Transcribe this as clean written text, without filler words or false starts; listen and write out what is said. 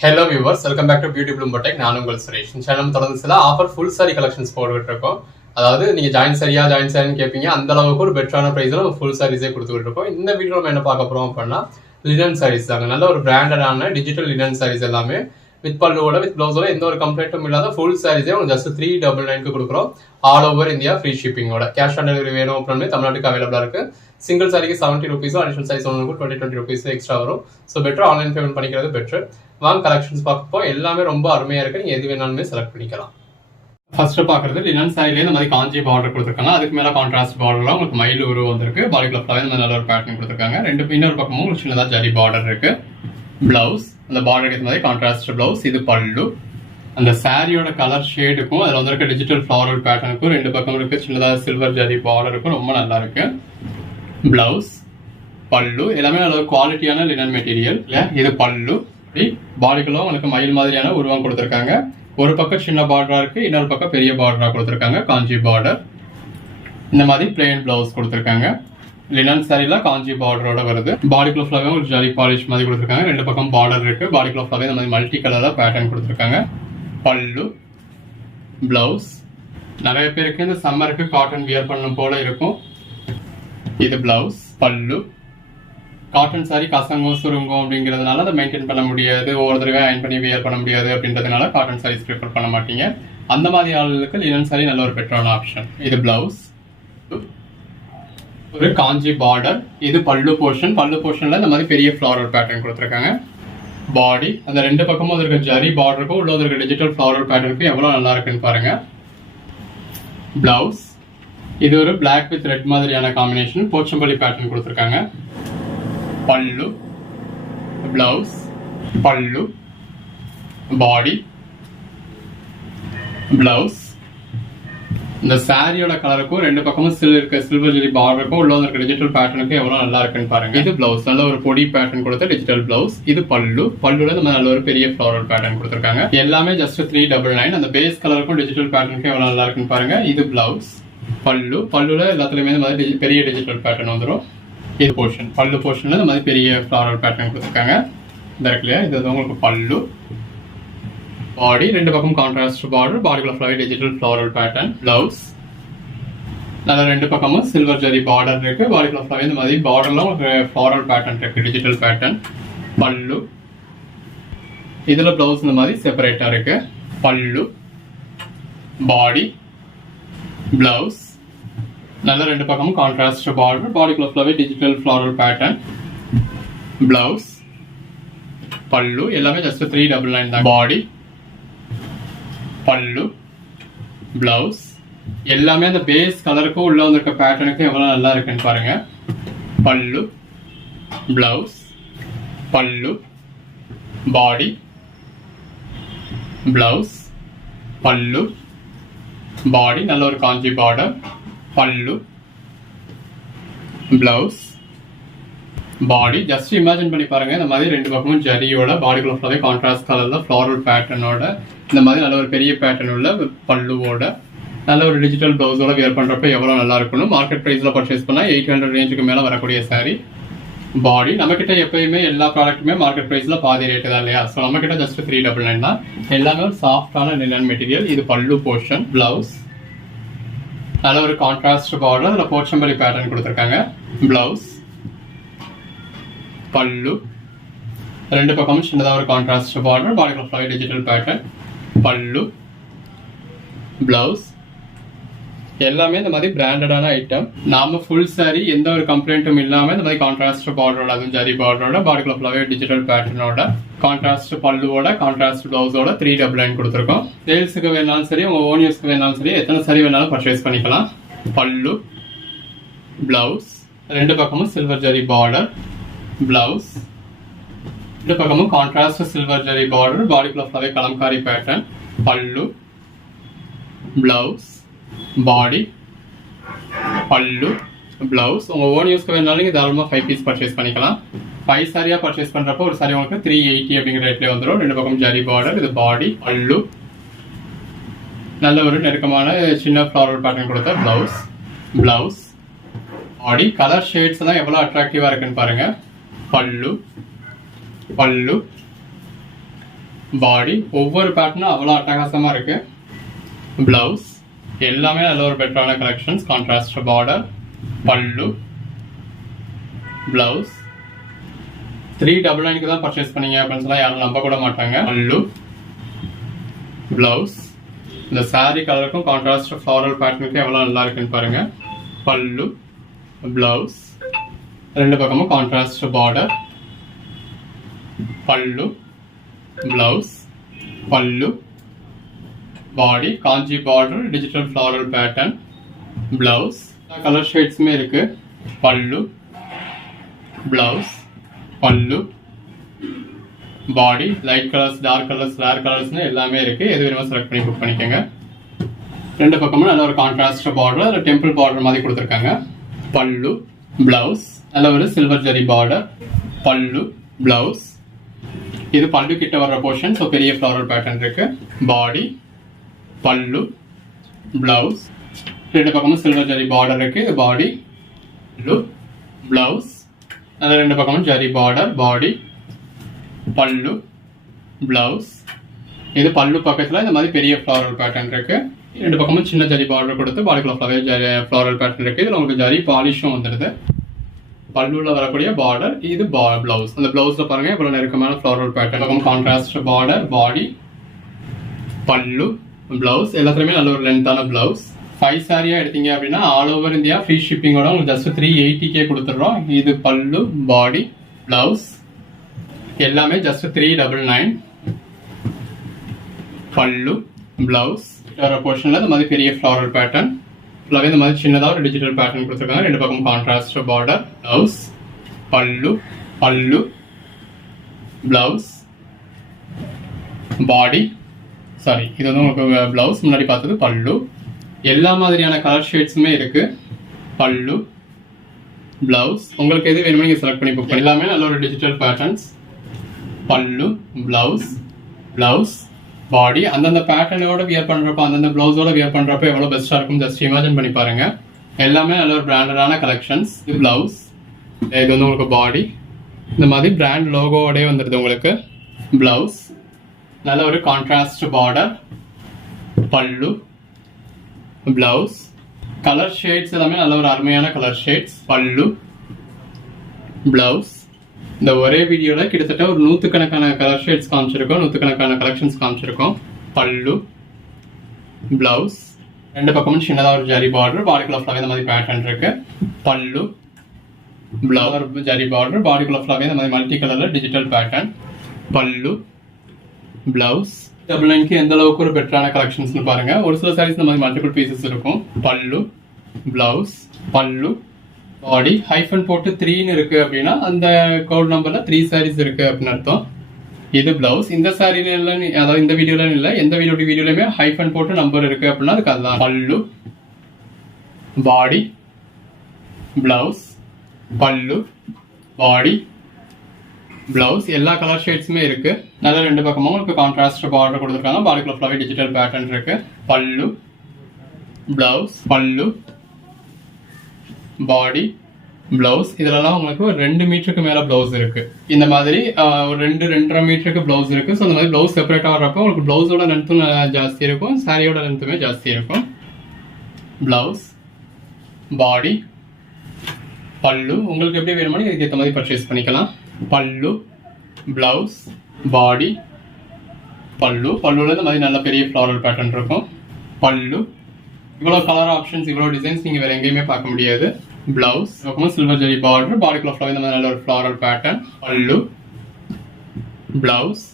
Hello viewers, welcome back to beauty bloom boutique. நான் உங்கள் Suresh. Channel தொடர்ந்து சில ஆஃபர் ஃபுல் சாரி கலெக்ஷன்ஸ் போட்டுக்கிட்டு இருக்கோம். அதாவது நீங்கள் ஜாயின் சாரின்னு கேட்பீங்க. அந்த அளவுக்கு ஒரு பெட்டரான ப்ரைஸில் ஃபுல் சாரீஸே கொடுத்துக்கிட்டு இருக்கோம். இந்த வீடியோ நம்ம என்ன பார்க்க போகிறோம் அப்படின்னா லினன் சாரீஸ் தாங்க. நல்ல ஒரு பிராண்டடான டிஜிட்டல் லினன் சாரீஸ் எல்லாமே வித் பல்லுவோட வித் ப்ளவுஸோட எந்த ஒரு கம்ப்ளைண்ட்டும் இல்லாத ஃபுல் சாரீஸே உங்களுக்கு ஜஸ்ட் 399 கொடுக்குறோம். ஆல் ஓவர் இந்தியா ஃப்ரீ ஷிப்பிங்கோட. கேஷ் ஆன் டெலிவரி வேணும் அப்படின்னு தமிழ்நாட்டுக்கு அவைலபிளாக இருக்குது. சிங்கிள் சாரிக்கு 70 rupees, அடிஷனல் சாரீஸ் ஒன்று 20 rupees எக்ஸ்ட்ரா வரும். ஸோ பெட்டர் ஆன்லைன் பேமெண்ட் பண்ணிக்கிறது பெட்டர். வாங்க கலெக்ஷன்ஸ் பார்க்கப்போ எல்லாமே ரொம்ப அருமையா இருக்கு. நீங்க எது வேணாலுமே செலக்ட் பண்ணிக்கலாம். ஃபர்ஸ்ட் பாக்குறது லினன் சாரிலே இந்த மாதிரி காஞ்சி பார்டர் கொடுத்துருக்காங்க. அதுக்கு மேல கான்ட்ராஸ்ட் பார்டர்ல உங்களுக்கு மயில் உருவம் வந்திருக்கு. பாடிக்குள்ள ஃப்ளவர் இந்த நல்ல ஒரு பேட்டர்ன் கொடுத்துருக்காங்க. இன்னொரு பக்கமும் ஒரு சின்னதா ஜரி பார்டர் இருக்கு. பிளவுஸ் அந்த பார்டருக்கு ஏற்ற மாதிரி கான்ட்ராஸ்ட் பிளவுஸ். இது பல்லு. அந்த சாரியோட கலர் ஷேடுக்கும் அதில் வந்திருக்க டிஜிட்டல் ஃப்ளாரல் பேட்டர்னுக்கும் ரெண்டு பக்கம் இருக்கு சின்னதா சில்வர் ஜரி பார்டருக்கும் ரொம்ப நல்லா இருக்கு. பிளவுஸ் பல்லு எல்லாமே நல்ல குவாலிட்டியான லினன் மெட்டீரியல். இது பல்லு. பாடிக்குள்ள உங்களுக்கு மயில் மாதிரியான உருவம் கொடுத்துருக்காங்க. ஒரு பக்கம் சின்ன பார்டரா இருக்கு, இன்னொரு பக்கம் பெரிய பார்டரா கொடுத்துருக்காங்க. காஞ்சி பார்டர். இந்த மாதிரி பிளெயின் பிளவுஸ் கொடுத்துருக்காங்க. லினன் சாரில காஞ்சி பார்டரோட வருது. பாடிக்குள்ள ஃபுல்லாவே ஒரு ஜரி பாலிஷ் மாதிரி கொடுத்துருக்காங்க. ரெண்டு பக்கம் பார்டர் இருக்கு. பாடிக்குள்ள ஃபுல்லாவே இந்த மாதிரி மல்டி கலர்ல பேட்டர்ன் கொடுத்துருக்காங்க. பல்லு பிளவுஸ். நிறைய பேருக்கு இந்த சம்மருக்கு காட்டன் வியர் பண்ணும் போல இருக்கும். இது பிளவுஸ். பல்லு. காட்டன் சாரி கசங்கும் சுருங்கும் அப்படிங்கிறதுனால அதை மெயின்டைன் பண்ண முடியாது, ஒவ்வொரு தடவை அயன் பண்ணி வியர் பண்ண முடியாது அப்படின்றதுனால காட்டன் சாரீஸ் ப்ரிஃபர் பண்ண மாட்டீங்க. அந்த மாதிரி ஆளுகளுக்கு லினன் சாரி நல்ல ஒரு பெட்டரான ஆப்ஷன். இது பிளவுஸ். ஒரு காஞ்சி பார்டர். இது பல்லு போர்ஷன். பல்லு போர்ஷன்ல இந்த மாதிரி பெரிய ஃப்ளாரல் பேட்டர்ன் கொடுத்துருக்காங்க. பாடி அந்த ரெண்டு பக்கமும் இருக்க ஜரி பார்டருக்கும் உள்ள இருக்க டிஜிட்டல் ஃப்ளாரல் பேட்டர்னுக்கும் எவ்வளவு நல்லா இருக்குன்னு பாருங்க. பிளவுஸ். இது ஒரு பிளாக் வித் ரெட் மாதிரியான காம்பினேஷன் போச்சம்பள்ளி பேட்டர்ன் கொடுத்துருக்காங்க. பல்லு பிளவுஸ் பல்லு பாடி பிளவுஸ். இந்த சாரியோட கலருக்கும் ரெண்டு பக்கமும் சில்வர் ஜெரி பார்டருக்கும் உள்ள இருக்க டிஜிட்டல் பேட்டர்னுக்கு எவ்வளவு நல்லா இருக்குன்னு பாருங்க. இது பிளவுஸ். நல்ல ஒரு பொடி பேட்டர்ன் கொடுத்த டிஜிட்டல் பிளவுஸ். இது பல்லு. பல்லுல நம்ம நல்ல ஒரு பெரிய ஃப்ளாரல் பேட்டர்ன் கொடுத்துருக்காங்க. எல்லாமே ஜஸ்ட் 399. அந்த பேஸ் கலருக்கும் டிஜிட்டல் பேட்டர்னுக்கு எவ்வளவு நல்லா இருக்குன்னு பாருங்க. இது பிளவுஸ். பல்லு. பல்லுல எல்லாத்துலயுமே இந்த மாதிரி பெரிய டிஜிட்டல் பேட்டர்ன் வந்துடும். இது போர்ஷன். பல்லு போர்ஷன்ல இந்த மாதிரி பெரிய ஃப்ளாரல் பேட்டர்ன் கொடுத்துருக்காங்க. இந்த இருக்குல்லையா, இது உங்களுக்கு பல்லு. பாடி ரெண்டு பக்கம் கான்ட்ராஸ்ட் பார்டர். பாடிக்குள்ள ஃபுல்லாவே டிஜிட்டல் ஃப்ளாரல் பேட்டர்ன். பிளவுஸ். நல்ல ரெண்டு பக்கமும் சில்வர் ஜரி பார்டர் இருக்கு. பாடிக்குள்ள ஃபுல்லாவே இந்த மாதிரி பார்டர்ல உங்களுக்கு ஃப்ளாரல் பேட்டர்ன் இருக்கு, டிஜிட்டல் பேட்டர்ன். பல்லு. இதுல பிளவுஸ் இந்த மாதிரி செப்பரேட்டா இருக்கு. பல்லு பாடி பிளவுஸ். நல்ல ரெண்டு பக்கமும் கான்ட்ராஸ்ட் பார்டர். பாடிக்குள்ள ஃபுல்லாவே டிஜிட்டல் ஃப்ளாரல் பேட்டர்ன். பிளவுஸ் பல்லு. எல்லாமே ஜஸ்ட் 399 தான். பாடி பல்லு பிளவுஸ். எல்லாமே அந்த பேஸ் கலருக்கும் உள்ள வந்திருக்க பேட்டர்னுக்கு எவ்வளவு நல்லா இருக்குன்னு பாருங்க. பல்லு பிளவுஸ் பல்லு பாடி பிளவுஸ் பல்லு பாடி. நல்ல ஒரு காஞ்சி பார்டர். பல்லு பிளவுஸ் பாடி. ஜஸ்ட் இமேஜின் பண்ணி பாருங்க. இந்த மாதிரி ரெண்டு பக்கமும் ஜரியோட பாடிக்குள்ள ஃபுல்லாவே கான்ட்ராஸ்ட் கலர்ல ஃப்ளாரல் பேட்டர்னோட இந்த மாதிரி நல்ல ஒரு பெரிய பேட்டர்ன் உள்ள பல்லுவோட நல்ல ஒரு டிஜிட்டல் பிளவுஸோட வியர் பண்றப்ப எவ்வளவு நல்லா இருக்கணும். மார்க்கெட் பிரைஸ்ல பர்ச்சேஸ் பண்ணா 800 ரேஞ்சுக்கு மேல வரக்கூடிய சாரி. பாடி நம்ம கிட்ட எப்பயுமே எல்லா ப்ராடக்ட்டுமே மார்க்கெட் பிரைஸ்ல பாதி ரேட்டு தான் இல்லையா. ஸோ நம்ம கிட்ட ஜஸ்ட் 399 தான். எல்லாமே ஒரு சாஃப்டான லினன் மெட்டீரியல். இது பல்லு போர்ஷன். பிளவுஸ் நல்ல ஒரு கான்ட்ராஸ்ட் பார்டர். அதில் போச்சம்பள்ளி பேட்டர்ன் கொடுத்துருக்காங்க. பிளவுஸ் பல்லு ரெண்டு பக்கமும் சின்னதாக ஒரு கான்ட்ராஸ்ட் பார்டர். பாடிக்குள்ள ஃபுல்லாவே டிஜிட்டல் பேட்டர்ன். பல்லு பிளவுஸ். எல்லாமே இந்த மாதிரி பிராண்டடான ஐட்டம். நாம ஃபுல் சாரி எந்த ஒரு கம்ப்ளைண்ட்டும் இல்லாம இந்த மாதிரி கான்ட்ராஸ்ட் பார்டரோட, அதுவும் ஜரி பார்டரோட, பாடிக்குள்ள ஃபுல்லாவே டிஜிட்டல் பேட்டர்னோட, கான்ட்ராஸ்ட் பல்லுவோட, கான்ட்ராஸ்ட் பிளவுஸோட 399 கொடுத்துருக்கோம். சேல்ஸுக்கு வேணாலும் சரி, உங்க ஓன் யூஸ்க்கு வேணாலும் சரி, எத்தனை சாரி வேணாலும் பர்ச்சேஸ் பண்ணிக்கலாம். பல்லு பிளவுஸ் ரெண்டு பக்கமும் சில்வர் ஜரி பார்டர். பிளவுஸ் ரெண்டு பக்கமும் கான்ட்ராஸ்ட் சில்வர் ஜரி பார்டர். பாடிக்குள்ள ஃபுல்லாவே கலம்காரி பேட்டர்ன். பல்லு பிளவுஸ் பாடி பல்லு பிளவுஸ். உங்க ஓன் யூஸ்க்கு வேணாலும் நீங்க தாராளமா 5 பீஸ் பர்ச்சேஸ் பண்ணிக்கலாம். 5 சாரியா பர்ச்சேஸ் பண்றப்போ ஒரு சாரி உங்களுக்கு 380 அப்படிங்கிற ரேட்ல வந்துடும். ரெண்டு பக்கம் ஜரி பார்டர். இது பாடி பல்லு. நல்ல ஒரு நெருக்கமான சின்ன ஃப்ளாரல் பேட்டர்ன் கொடுத்த பிளவுஸ். பிளவுஸ் பாடி. கலர் ஷேட்ஸ் எல்லாம் எவ்வளவு அட்ராக்டிவா இருக்குன்னு பாருங்க. பல்லு பல்லு பாடி ஒவ்வொரு பேட்டர்னும் அவ்வளோ அட்டகாசமாக இருக்கு. பிளவுஸ் எல்லாமே நல்ல ஒரு பெட்டரான collections. Contrast border, pallu, blouse 399 தான் பர்ச்சேஸ் பண்ணீங்க அப்படின்னு சொன்னா யாரும் நம்ப கூட மாட்டாங்க. பல்லு, பிளவுஸ், இந்த சாரி கலருக்கும் கான்ட்ராஸ்ட் ஃப்ளாரல் பேட்டர்னுக்கு எவ்வளோ நல்லா இருக்குன்னு பாருங்க. பல்லு, பிளவுஸ், ரெண்டு பக்கமும் contrast border, pallu, blouse, pallu, body Kanchi border, digital floral pattern, blouse colour ஷேட்ஸுமே இருக்கு. Pallu, blouse, pallu, body light colours, dark colours, rare கலர்ஸ்னு எல்லாமே இருக்கு. எது வேணுமோ செலக்ட் பண்ணி புக் பண்ணிக்கோங்க. ரெண்டு பக்கமும் நல்ல ஒரு கான்ட்ராஸ்ட் பார்டர், டெம்பிள் பார்டர் மாதிரி கொடுத்துருக்காங்க. பல்லு, பிளவுஸ் நல்ல ஒரு silver zari border, pallu, blouse. இது பல்லு கிட்ட வர்ற போர்ஷன், ஸோ பெரிய ஃப்ளாரல் பேட்டர்ன் இருக்கு. பாடி, பல்லு, பிளவுஸ், ரெண்டு பக்கமும் சில்வர் ஜரி பார்டர் இருக்கு. இது பாடி, பல்லு, பிளவுஸ், அதில் ரெண்டு பக்கமும் ஜரி பார்டர், பாடி, பல்லு, பிளவுஸ். இது பல்லு பக்கத்தில் இந்த மாதிரி பெரிய ஃப்ளாரல் பேட்டர்ன் இருக்கு. ரெண்டு பக்கமும் சின்ன ஜரி பார்டர் கொடுத்து பாடிக்குள்ள ஃப்ளாரல் பேட்டர்ன் இருக்கு. இதில் உங்களுக்கு ஜரி பாலிஷும் வந்துடுது. பல்லுல வரக்கூடிய பார்டர், இது பிளவுஸ். அந்த பிளவுஸ்ல பாருங்க இவ்வளவு நெருக்கமான ஃப்ளாரல் பேட்டர்ன். கான்ட்ராஸ்ட் பார்டர், பாடி, பல்லு, பிளவுஸ் எல்லாத்துலயுமே நல்ல ஒரு லென்த்தான பிளவுஸ். 5 சாரியா எடுத்தீங்க அப்படின்னா ஆல் ஓவர் இந்தியா ஃப்ரீ ஷிப்பிங்கோட உங்களுக்கு ஜஸ்ட் 380K கொடுத்துடுறோம். இது பல்லு, பாடி, பிளவுஸ் எல்லாமே ஜஸ்ட் 399. பல்லு, பிளவுஸ் வேற போர்ஷன்ல இந்த மாதிரி பெரிய ஃப்ளாரல் பேட்டர்ன், ஃபுல்லாவே இந்த மாதிரி சின்னதாக ஒரு டிஜிட்டல் பேட்டர்ன் கொடுத்துருக்காங்க. ரெண்டு பக்கம் கான்ட்ராஸ்ட் பார்டர், பிளவுஸ், பல்லு, பல்லு, பிளவுஸ், பாடி. சாரி, இது வந்து உங்களுக்கு பிளவுஸ், முன்னாடி பார்த்தது பல்லு. எல்லா மாதிரியான கலர் ஷேட்ஸுமே இருக்கு. பல்லு, பிளவுஸ் உங்களுக்கு எது வேணுமோ நீங்க செலக்ட் பண்ணி புக் பண்ணி. எல்லாமே நல்ல ஒரு டிஜிட்டல் பேட்டர்ன்ஸ். பல்லு, பிளவுஸ், பிளவுஸ், பாடி அந்தந்த பேட்டர்னோட வியர் பண்றப்ப, அந்தந்த பிளவுஸோட வியர் பண்றப்ப எவ்வளவு பெஸ்டா இருக்கும் ஜஸ்ட் இமேஜின் பண்ணி பாருங்க. எல்லாமே நல்ல ஒரு பிராண்டடான கலெக்ஷன்ஸ். இது பிளவுஸ், இது வந்து உங்களுக்கு பாடி இந்த மாதிரி பிராண்ட் லோகோவோடே வந்துடுது உங்களுக்கு. பிளவுஸ் நல்ல ஒரு contrast border, pallu, blouse colour shades எல்லாமே நல்ல ஒரு அருமையான கலர் ஷேட்ஸ். பல்லு, பிளவுஸ் இந்த ஒரே வீடியோல கிட்டத்தட்ட ஒரு 100கணக்கான கலர் ஷேட்ஸ் காமிச்சிருக்கோம், 100கணக்கான கலெக்ஷன்ஸ் காமிச்சிருக்கோம். பல்லு, பிளவுஸ் ரெண்டு பக்கமும் சின்னதா ஒரு ஜரி பார்டர், பாடிக்குள்ள ஃபுல்லாவே இந்த மாதிரி பேட்டர்ன் இருக்கு. பல்லு, பிளவுஸ் ஜரி பார்டர், பாடிக்குள்ள ஃபுல்லாவே இந்த மாதிரி மல்டி கலர்ல டிஜிட்டல் பேட்டர்ன். பல்லு, பிளவுஸ் 99க்கு எந்த அளவுக்கு ஒரு பெட்டரான கலெக்ஷன்ஸ்னு பாருங்க. ஒரு சில சாரீஸ் இந்த மாதிரி மல்டிபிள் பீசஸ் இருக்கும். பல்லு, பிளவுஸ், பல்லு, பாடி ஹைஃபன் போட்டு 3ன்னு இருக்கு அப்படின்னா அந்த கோட் நம்பர்ல 3 சாரீஸ் இருக்கு அப்படின்னு அர்த்தம். இது பிளவுஸ். இந்த சாரியில இல்ல, அதாவது இந்த வீடியோல இல்ல, எந்த வீடியோலயுமே ஹைஃபன் போட்டு நம்பர் இருக்கு அப்படின்னா அதுக்கு அதுதான். பல்லு, பாடி, பிளவுஸ், பல்லு, பாடி, பிளவுஸ் எல்லா கலர் ஷேட்ஸுமே இருக்கு. நல்ல ரெண்டு பக்கமும் உங்களுக்கு கான்ட்ராஸ்ட் பார்டர் கொடுத்துருக்காங்க. பாடிக்குள்ள ஃபுல்லாவே டிஜிட்டல் பேட்டர்ன் இருக்கு. பல்லு, பிளவுஸ், பல்லு, பாடி, பிளவுஸ் இதெல்லாம் உங்களுக்கு ஒரு 2 மீட்டருக்கு மேல பிளவுஸ் இருக்கு. இந்த மாதிரி ஒரு 2-2.5 மீட்டருக்கு பிளவுஸ் இருக்கு. ஸோ இந்த மாதிரி பிளவுஸ் செப்பரேட்டா வர்றப்போ உங்களுக்கு பிளவுஸோட லென்த்தும் ஜாஸ்தி இருக்கும், சாரியோட லென்த்துமே ஜாஸ்தி இருக்கும். பிளவுஸ், பாடி, பல்லு உங்களுக்கு எப்படி வேணுமோ இதுக்கு ஏற்ற மாதிரி பர்ச்சேஸ் பண்ணிக்கலாம். பல்லு, பிளவுஸ், பாடி, பல்லு. பல்லுல இந்த மாதிரி நல்ல பெரிய ஃப்ளாரல் பேட்டர்ன் இருக்கும். பல்லு இவ்வளோ கலர் ஆப்ஷன்ஸ், இவ்வளோ டிசைன்ஸ் நீங்கள் வேறு எங்கேயுமே பார்க்க முடியாது. பிளவுஸ் சில்வர் ஜெரி பார்டர், பாடிக்குள்ள ஃபுல்லாக இந்த மாதிரி நல்ல ஒரு ஃப்ளாரல் பேட்டர்ன். பல்லு, பிளவுஸ்